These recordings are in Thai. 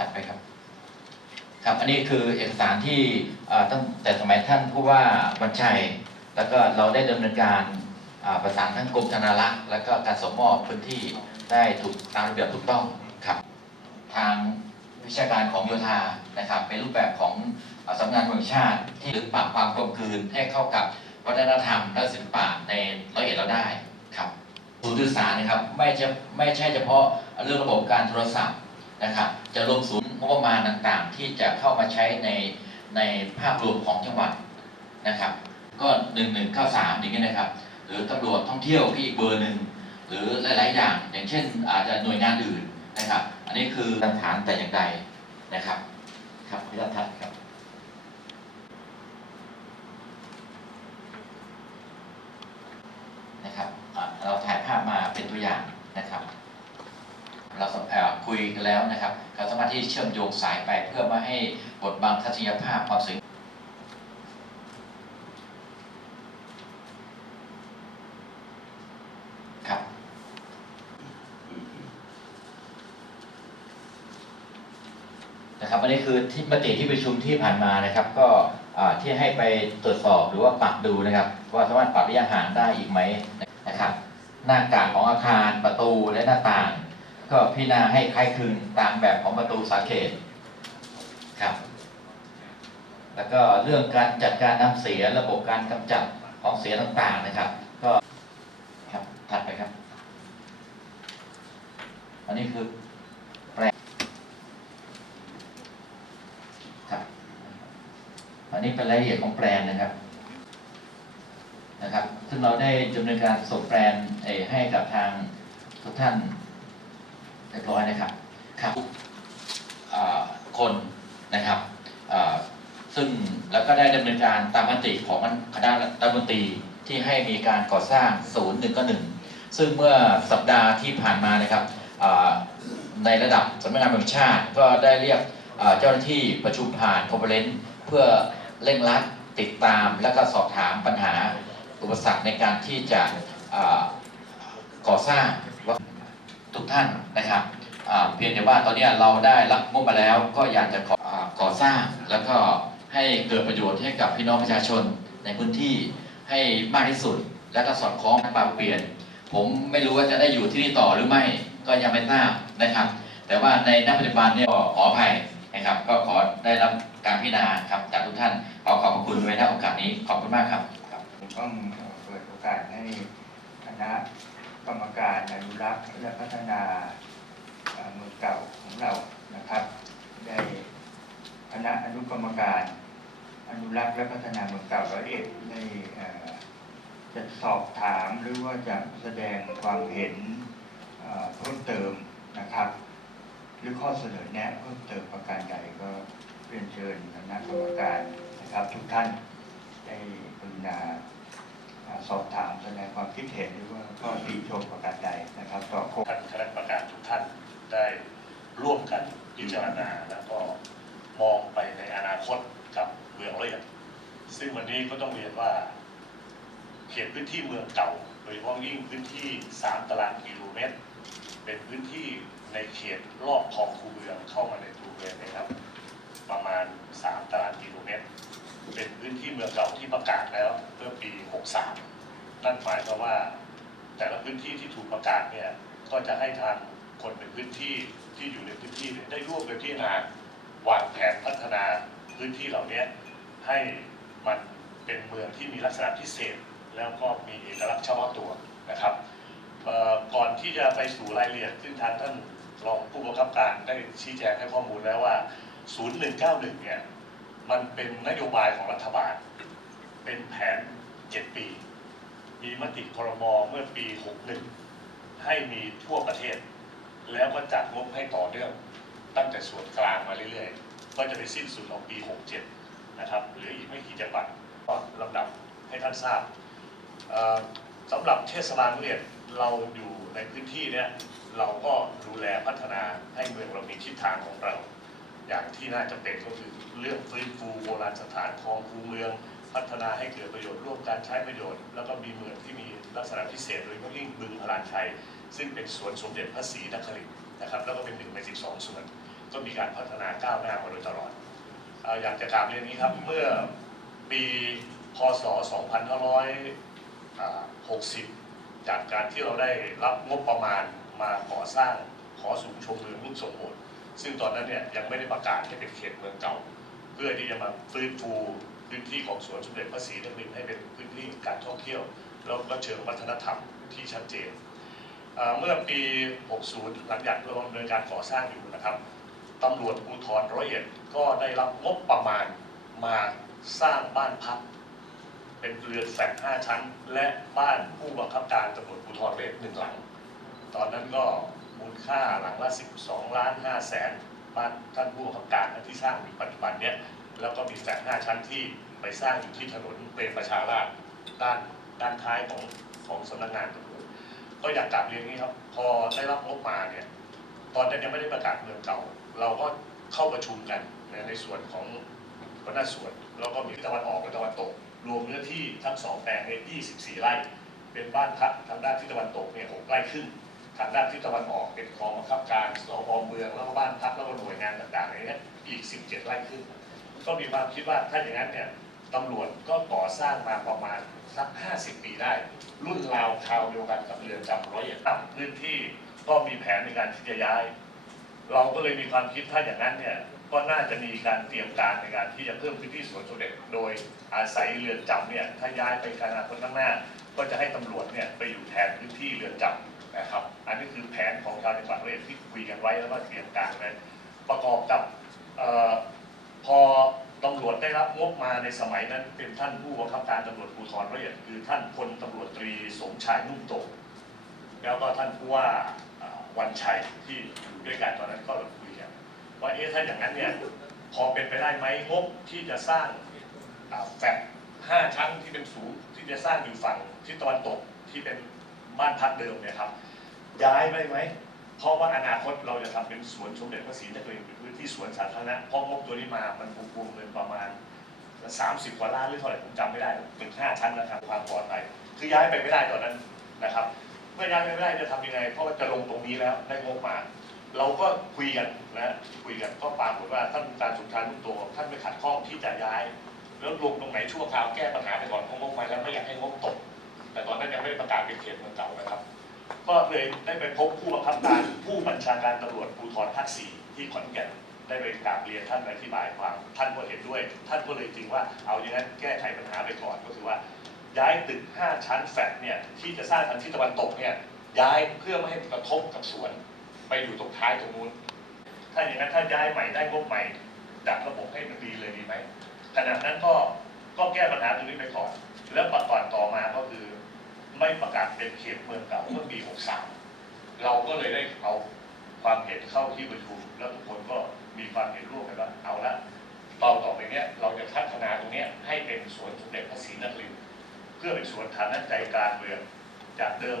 ถัดไปครับ ครับ อันนี้คือเอกสารที่ตั้งแต่สมัยท่านผู้ว่าบัญชัย แล้วก็เราได้ดำเนินการประสานทั้งกรมธนารักษ์แล้วก็การส่งมอบพื้นที่ได้ถูกตามระเบียบถูกต้องครับ ทางวิชาการของโยธานะครับ เป็นรูปแบบของอ่อสำนักงานตำรวจแห่งชาติ ที่ปรับความกลมกลืนให้เข้ากับวัฒนธรรมและศิลปะในร้อยเอ็ดเราได้ครับศูนย์สื่อสารนะครับไม่ใช่ไม่ใช่เฉพาะเรื่องระบบการโทรศัพท์ นะครับ จะรวมศูนย์งบประมาณต่างๆ ที่จะเข้ามาใช้ในในภาพรวมของจังหวัดนะครับ ก็ 1193อย่างเงี้ยนะครับ หรือตำรวจท่องเที่ยวที่อีกเบอร์หนึ่งหรือหลาย ๆ อย่าง อย่างเช่น อาจจะหน่วยงานอื่นนะครับ อันนี้คือหลักฐานแต่อย่างใดนะครับ ครับพิรทัศน์ครับนะครับเราถ่ายภาพมาเป็นตัวอย่างนะครับ เราเคุยกันแล้วนะครับเราสามารถที่เชื่อมโยงสายไปเพื่อไม่ให้บดบังทัศนียภาพความสวยครับนะครับอันนี้คือที่มติที่ประชุมที่ผ่านมานะครับ ก็ที่ให้ไปตรวจสอบหรือว่าปรับดูนะครับ ว่าสามารถปรับระยะห่างได้อีกไหมนะครับ หน้ากากของอาคารประตูและหน้าต่าง ก็พิจารณาให้คล้ายคลึงตามแบบของประตูสาเขตครับ แล้วก็เรื่องการจัดการน้ำเสียระบบการกำจัดของเสียต่างๆนะครับ ก็ครับถัดไปครับ อันนี้คือแปลงครับอันนี้เป็นรายละเอียดของแปลนนะครับนะครับ ซึ่งเราได้ดำเนินการส่งแปลนให้กับทางทุกท่าน ร้อยนะครับครับคนนะครับซึ่งแล้วก็ได้ดำเนินการตามมติของคณะรัฐมนตรีที่ให้มีการก่อสร้างศูนย์หนึ่งก็หนึ่งซึ่งเมื่อสัปดาห์ที่ผ่านมานะครับในระดับสำนักงานตำรวจแห่งชาติก็ได้เรียกเจ้าหน้าที่ประชุมผ่านคอมเ r เ n นเพื่อเร่งรัดติดตาม และก็สอบถามปัญหาอุปสรรคในการที่จะก่อสร้างว่าทุกท่านนะครับ เพียงแต่ว่าตอนนี้เราได้รับงบมาแล้ว ก็อยากจะขออก่อสร้าง แล้วก็ให้เกิดประโยชน์ให้กับพี่น้องประชาชนในพื้นที่ให้มากที่สุด และก็สอดคล้องปรับเปลี่ยน ผมไม่รู้ว่าจะได้อยู่ที่นี่ต่อหรือไม่ก็ยังไม่ทราบนะครับ แต่ว่าในณปัจจุบันเนี่ยก็ขออภัยนะครับ ก็ขอได้รับการพิจารณาครับจากทุกท่านขอขอบพระคุณไว้ณโอกาสนี้ขอบคุณมากครับต้องเปิดโอกาสให้คณะกรรมการอนุรักษ์และพัฒนา เอ่อเมืองเก่าของเรานะครับ ได้คณะอนุกรรมการอนุรักษ์และพัฒนาเมืองเก่าร้อยเอ็ดได้จะสอบถามหรือว่าจะแสดงความเห็นเอ่อเพิ่มเติมนะครับ หรือข้อเสนอแนะเพิ่มเติมประการใดก็เรียนเชิญคณะกรรมการนะครับ ทุกท่านได้กรุณา สอบถามแสดงความคิดเห็นหรือว่าข้อติชมประการใดนะครับต่อโคท่านคณะกรรมการทุกท่านได้ร่วมกันพิจารณาแล้วก็มองไปในอนาคตกับเมืองเรียนซึ่งวันนี้ก็ต้องเรียนว่าเขตพื้นที่เมืองเก่าโดยเฉพาะยิ่งพื้นที่ 3 ตารางกิโลเมตร เป็นพื้นที่ในเขตรอบคลองคูเมืองเข้ามาในตัวเมืองนะครับ ประมาณ 3 ตารางกิโลเมตร เป็นพื้นที่เมืองเก่าที่ประกาศแล้วเมื่อปี 63 นั่นหมายความว่า แต่ละพื้นที่ที่ถูกประกาศเนี่ยก็จะให้ทางคนในพื้นที่ที่อยู่ในพื้นที่นี่ยได้ร่วมกันพิจารณาวางแผนพัฒนาพื้นที่เหล่านี้ให้มันเป็นเมืองที่มีลักษณะพิเศษ แล้วก็มีเอกลักษณ์เฉพาะตัวนะครับก่อนที่จะไปสู่รายละเอียดซึ่งทางท่านรองผู้บังคับการได้ชี้แจงให้ข้อมูลแล้วว่า 0191 เนี่ย มันเป็นนโยบายของรัฐบาล เป็นแผน 7 ปี มีมติครมเมื่อปี 61 ให้มีทั่วประเทศ แล้วก็จัดงบให้ต่อเนื่องตั้งแต่ส่วนกลางมาเรื่อยๆ ก็จะไปสิ้นสุดของปี 67 นะครับเหลืออีกไม่กี่จังหวัดก็ลำดับให้ท่านทราบสำหรับเทศบาลเรียนเราอยู่ในพื้นที่เนี้ยเราก็ดูแลพัฒนาให้เมืองเรามีทิศทางของเรา อย่างที่น่าจะเป็นก็คือเรื่องฟื้นฟูโบราณสถานคลองคูเมือง พัฒนาให้เกิดประโยชน์ร่วมการใช้ประโยชน์ แล้วก็มีเมืองที่มีลักษณะพิเศษโดยเฉพาะยิ่งบึงพลานชัย ซึ่งเป็นสวนสมเด็จพระศรีนครินทร์นะครับแล้วก็เป็นหนึ่งใน 12 ส่วน ก็มีการพัฒนาก้าวหน้ามาโดยตลอดอยากจะกล่าวเรียนนี้ครับเมื่อปีพศ 2560 จากการที่เราได้รับงบประมาณมาก่อสร้างขอสูงชมเมืองรุ่นสมบูรณ์ ซึ่งตอนนั้นเนี่ยยังไม่ได้ประกาศให้เป็นเขตเมืองเก่า เพื่อที่จะมาฟื้นฟูพื้นที่ของสวนสมเด็จพระศรีนครินทร์ให้เป็นพื้นที่การท่องเที่ยวแล้วก็เชิงวัฒนธรรมที่ชัดเจน เมื่อปี 60 หลังจากเราดำเนินการก่อสร้างอยู่นะครับตำรวจภูธรร้อยเอ็ดก็ได้รับงบประมาณมาสร้างบ้านพัก เป็นเรือนแฝดห้าชั้น และบ้านผู้บังคับการตำรวจภูธรร้อยเอ็ดหนึ่งหลัง ตอนนั้นก็ มูลค่าหลังละ 12 ล้าน5แสนบ้านท่านผู้บังคับการที่สร้างอยู่ปัจจุบันเนี้ยแล้วก็มีแฝดห้าชั้นที่ไปสร้างอยู่ที่ถนนเปรมประชาราษฎร์ด้านด้านท้ายของของสำนักงานตำรวจก็อยากกลับเรียนนี้ครับ พอได้รับงบมาเนี่ยตอนนั้นยังไม่ได้ประกาศเมืองเก่า เราก็เข้าประชุมกันในส่วนของหัวหน้าส่วนแล้วก็มีตะวันออกและตะวันตก รวมเนื้อที่ทั้งสองแปลงเนี่ย24 ไร่ เป็นบ้านพักทางด้านที่ตะวันตกเนี่ย6ไร่ครึ่ง ทางด้านที่ตะวันออกเป็นกองบังคับการสพเมืองแล้วก็บ้านพักแล้วก็หน่วยงานต่างๆอะไรเงี้ยอีก 17 ไร่ครึ่งก็มีความคิดว่าถ้าอย่างนั้นเนี่ยตำรวจก็ก่อสร้างมาประมาณสัก 50 ปีได้ รุ่นราวคราวเดียวกันกับเรือนจำร้อยเอ็ดตั้งพื้นที่ก็มีแผนในการที่จะย้าย เราก็เลยมีความคิดถ้าอย่างนั้นเนี่ยก็น่าจะมีการเตรียมการในการที่จะเพิ่มพื้นที่สวนสมเด็จโดยอาศัยเรือนจำเนี่ยถ้าย้ายไปขนาดคนข้างหน้า ก็จะให้ตำรวจเนี่ยไปอยู่แทนพื้นที่เรือนจำ นะครับ อันนี้คือแผนของชาวจังหวัดร้อยเอ็ดที่คุยกันไว้แล้วก็เตรียมการไว้ประกอบกับออพอตำรวจได้รับงบมาในสมัยนั้น เป็นท่านผู้บังคับการตำรวจภูธรร้อยเอ็ดคือท่านพลตำรวจตรีสมชายนุ่มโตแล้วก็ท่านผู้ว่าวันชัยที่อยู่ด้วยกันตอนนั้นก็คุยกันว่าเอ๊ะถ้าอย่างนั้นเนี่ยพอเป็นไปได้ไหมงบที่จะสร้างอ่าแฟลตห้าชั้นที่เป็นสูงที่จะสร้างอยู่ฝั่งทิศตะวันตกที่เป็น บ้านพักเดิมเนี่ยครับย้ายไปไหมเพราะว่าอนาคตเราจะทำเป็นสวนสมเด็จพระศรีนครินทร์เป็นพื้นที่สวนสาธารณะเพราะงบตัวนี้มามันรวมเงินประมาณ 30กว่าล้านหรือเท่าไหร่ผมจำไม่ได้ถึง5ชั้นนะครับความปลอดภัยคือย้ายไปไม่ได้ตอนนั้นนะครับเมื่อย้ายไปไม่ได้จะทำยังไง เพราะว่าจะลงตรงนี้แล้วได้งบมา เราก็คุยกันนะคุยกันก็ปรากฏว่าท่านการสุนทรนุ่มโตท่านไม่ขัดข้องที่จะย้าย แล้วลงตรงไหนชั่วคราวแก้ปัญหาไปก่อนเพราะงบมาแล้วไม่อยากให้งบตก นั้นยังไม่ได้ประกาศเป็นเขตเมืองเก่านะครับ ก็เลยได้ไปพบผู้บังคับการผู้บัญชาการตำรวจภูธรภาคสี่ที่ขอนแก่นได้ไปกราบเรียนท่านอธิบายความท่านก็เห็นด้วย ท่านก็เลยจริงว่าเอาอย่างนั้นแก้ไขปัญหาไปก่อนก็คือว่า ย้ายตึก 5 ชั้นแฟลตเนี่ยที่จะสร้างทางทิศตะวันตกเนี่ยย้ายเพื่อไม่ให้กระทบกับสวน ไปอยู่ตรงท้ายตรงนู้นถ้าอย่างนั้นถ้าย้ายใหม่ได้งบใหม่จัดระบบให้มันดีเลยดีไหมขณะนั้นก็ก็แก้ปัญหาตรงนี้ไปก่อน แล้วประกอบต่อมาก็คือ ไม่ประกาศเป็นเขตเมืองเก่าเมื่อปี 63 เราก็เลยได้เอาความเห็นเข้าที่ประชุม แล้วทุกคนก็มีความเห็นร่วมกันว่าเอาละต่อต่อไปเนี้ยเราจะพัฒนาตรงเนี้ยให้เป็นสวนสมเด็จพระศรีนครินทร์เพื่อเป็นสวนฐานะใจกลางเมืองจากเดิม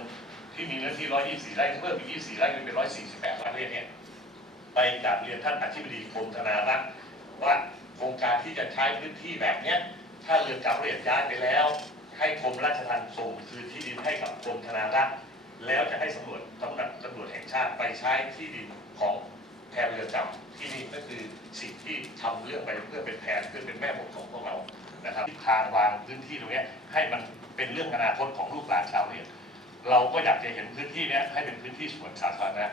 ที่มีเนื้อที่ 124 ไร่เพิ่มอีก 24 ไร่เป็น 148 ไร่เนี่ยไปกราบเรียนท่านอธิบดีกรมธนารักษ์ว่าโครงการที่จะใช้พื้นที่แบบเนี้ยถ้าเรือนจำเรียนย้ายไปแล้ว ให้กรมราชทัณฑ์ส่งคืนที่ดินให้กับกรมธนารักษ์แล้วจะให้สำรวจตำรวจตำรวจแห่งชาติไปใช้ที่ดินของแทนเรือนจำที่นี่ก็คือสิ่งที่ทำเรื่องไปเพื่อเป็นแผนเพื่อเป็นแม่บทของพวกเรานะครับทางวางพื้นที่ตรงนี้ให้มันเป็นเรื่องอนาคตของลูกหลานชาวเนี่ยเราก็อยากจะเห็นพื้นที่นี้ให้เป็นพื้นที่สวนสาธารณะ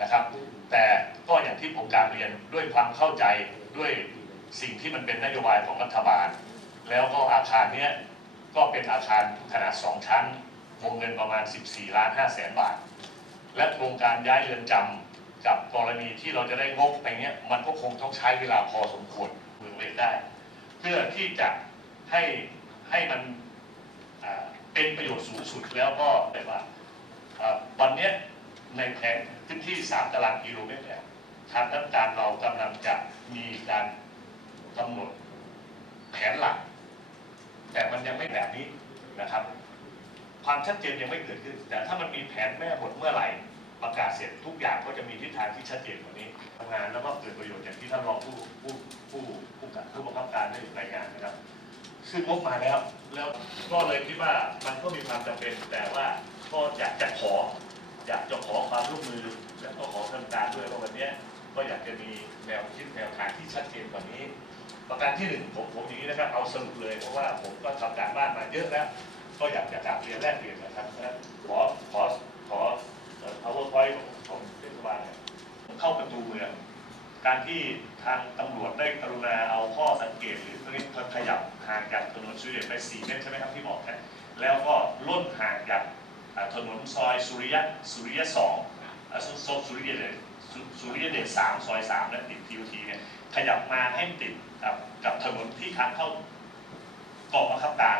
นะครับ แต่ก็อย่างที่ผมการเรียนด้วยความเข้าใจด้วยสิ่งที่มันเป็นนโยบายของรัฐบาล แล้วก็อาคารเนี้ย ก็เป็นอาคารขนาด 2 ชั้น วงเงินประมาณ 14 ล้าน5แสนบาท และโครงการย้ายเรือนจำกับกรณีที่เราจะได้งบไปเนี้ยมันก็คงต้องใช้เวลาพอสมควรเมืองเลยได้ เพื่อที่จะให้ให้มันเป็นประโยชน์สูงสุดแล้วก็แบบว่าอ่าวันนี้ในแผนพื้นที่ 3 ตารางกิโลเมตรเนี่ยทางรัฐการเรากำลังจะมีการกำหนดแผนหลัก แต่มันยังไม่แบบนี้นะครับ ความชัดเจนยังไม่เกิดขึ้น แต่ถ้ามันมีแผนแม่บทเมื่อไหร่ประกาศเสร็จทุกอย่างก็จะมีทิศทางที่ชัดเจนกว่านี้ทำงานแล้วก็เกิดประโยชน์อย่างที่ท่านรองผู้ผู้ผู้ผู้กับผู้บังคับการได้รายงานนะครับ ซึ่งงบมาแล้วแล้วก็เลยคิดว่ามันก็มีความจำเป็นแต่ว่าก็อยากจะขออยากจะขอความร่วมมือ ก็อยากจะมีแนวคิดแนวทางที่ชัดเจนกว่านี้ ประการที่หนึ่งผมผมอย่างนี้นะครับเอาสรุปเลยเพราะว่าผมก็ทำการบ้านมาเยอะแล้วก็อยากจะกลับเรียนแรกเรียนนะครับขอขอขอเอ่อ powerpoint ของของเทศบาลเข้าประตูเมืองการที่ทางตำรวจได้กรุณาเอาข้อสังเกตหรือขยับห่างจากถนนสุริยะไป 4 เมตรใช่ไหมครับที่บอกนะแล้วก็ล่นห่างจากถนนซอยสุริยะสุริยะสองอ่าซอยสุริยะเดช สุสุริยเดชสามซอยสามและติดทีโอทีเนี่ยขยับมาให้ติดกับกับถนนที่ทางเข้ากองบัคับการ